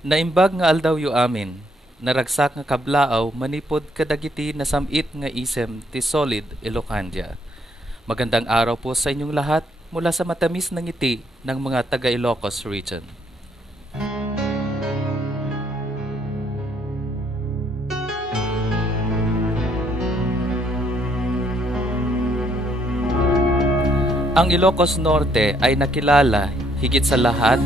Naimbag nga aldaw yu amin, naragsak nga kablaaw manipod kadagiti nasamit nga isem ti Solid Ilocandia. Magandang araw po sa inyong lahat mula sa matamis na ngiti ng mga taga Ilocos Region. Ang Ilocos Norte ay nakilala higit sa lahat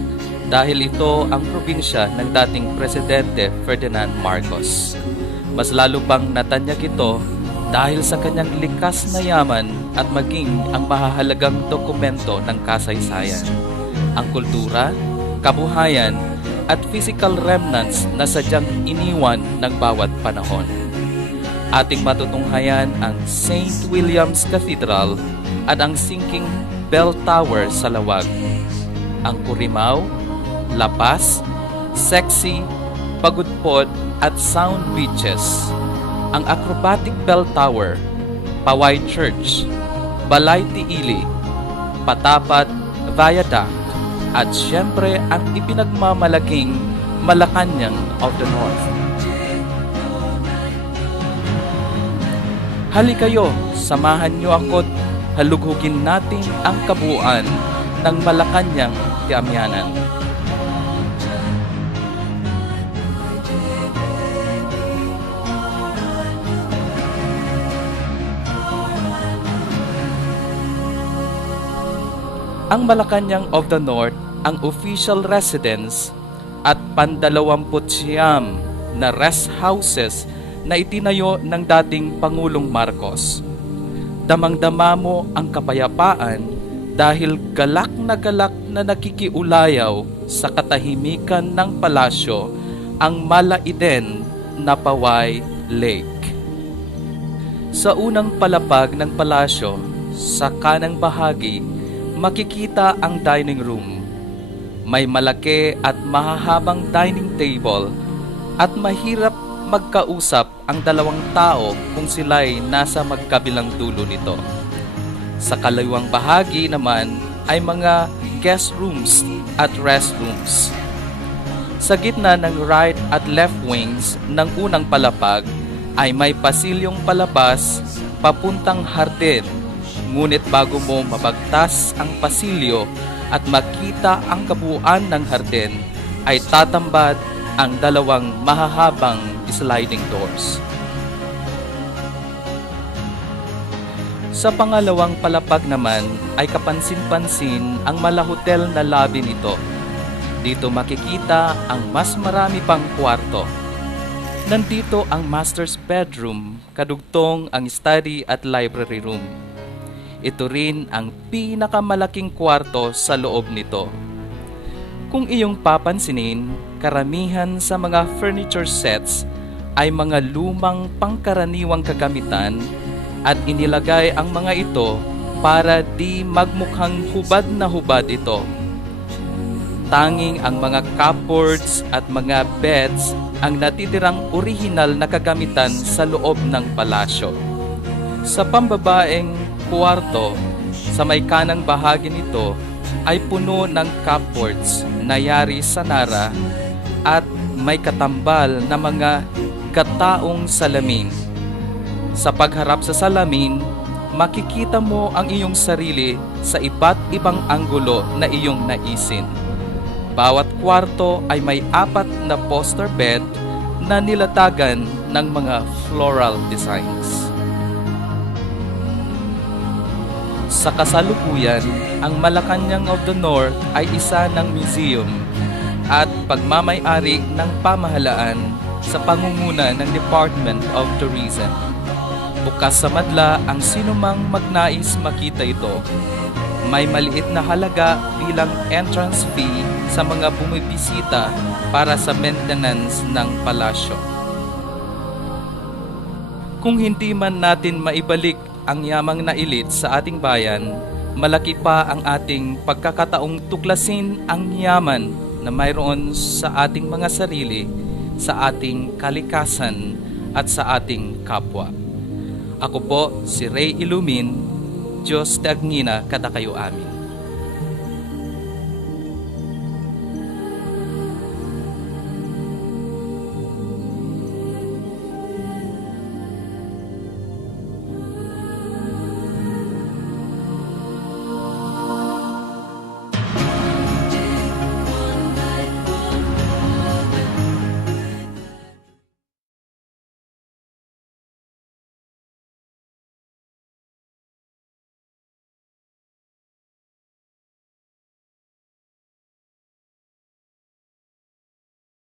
dahil ito ang probinsya ng dating Presidente Ferdinand Marcos. Mas lalo pang natanyag ito dahil sa kanyang likas na yaman at maging ang mahahalagang dokumento ng kasaysayan, ang kultura, kabuhayan at physical remnants na sadyang iniwan ng bawat panahon. Ating matutunghayan ang St. William's Cathedral at ang sinking bell tower sa Lawag, ang Curimaw, La Paz, Sexy, Pagudpod at Sound Beaches, ang acrobatic bell tower, Paway Church, Balay Tiili, Patapat Viaduct, at syempre ang ipinagmamalaking Malacanang of the North. Hali kayo, samahan niyo ako't halughugin natin ang kabuuan ng Malacanang ti Amianan. Ang Malacanang of the North ang official residence at pandalawamputsyam na rest houses na itinayo ng dating Pangulong Marcos. Damang-dama mo ang kapayapaan dahil galak na nakikiulayaw sa katahimikan ng palasyo ang malaiden na Paway Lake. Sa unang palapag ng palasyo, sa kanang bahagi, makikita ang dining room. May malaki at mahahabang dining table at mahirap magkausap ang dalawang tao kung sila'y nasa magkabilang dulo nito. Sa kaliwang bahagi naman ay mga guest rooms at restrooms. Sa gitna ng right at left wings ng unang palapag ay may pasilyong palabas papuntang hardin. Ngunit bago mo mabagtas ang pasilyo at makita ang kabuuan ng hardin ay tatambad ang dalawang mahahabang sliding doors. Sa pangalawang palapag naman ay kapansin-pansin ang malahotel na lobby nito. Dito makikita ang mas marami pang kwarto. Nandito ang master's bedroom, kadugtong ang study at library room. Ito rin ang pinakamalaking kwarto sa loob nito. Kung iyong papansinin, karamihan sa mga furniture sets ay mga lumang pangkaraniwang kagamitan at inilagay ang mga ito para di magmukhang hubad na hubad ito. Tanging ang mga cupboards at mga beds ang natitirang orihinal na kagamitan sa loob ng palasyo. Sa pambabaeng kwarto, sa may kanang bahagi nito ay puno ng cupboards na yari sa nara at may katambal na mga kataong salamin. Sa pagharap sa salamin, makikita mo ang iyong sarili sa iba't ibang anggulo na iyong naisin. Bawat kwarto ay may 4 na poster bed na nilatagan ng mga floral designs. Sa kasalukuyan, ang Malacanang of the North ay isa ng museum at pagmamay-ari ng pamahalaan sa pangunguna ng Department of Tourism. Bukas sa madla ang sinumang magnais makita ito. May maliit na halaga bilang entrance fee sa mga bumibisita para sa maintenance ng palasyo. Kung hindi man natin maibalik ang yamang nailit sa ating bayan, malaki pa ang ating pagkakataong tuklasin ang yaman na mayroon sa ating mga sarili, sa ating kalikasan at sa ating kapwa. Ako po si Ray Ilumin, Diyos Tagnina kada kayo amin.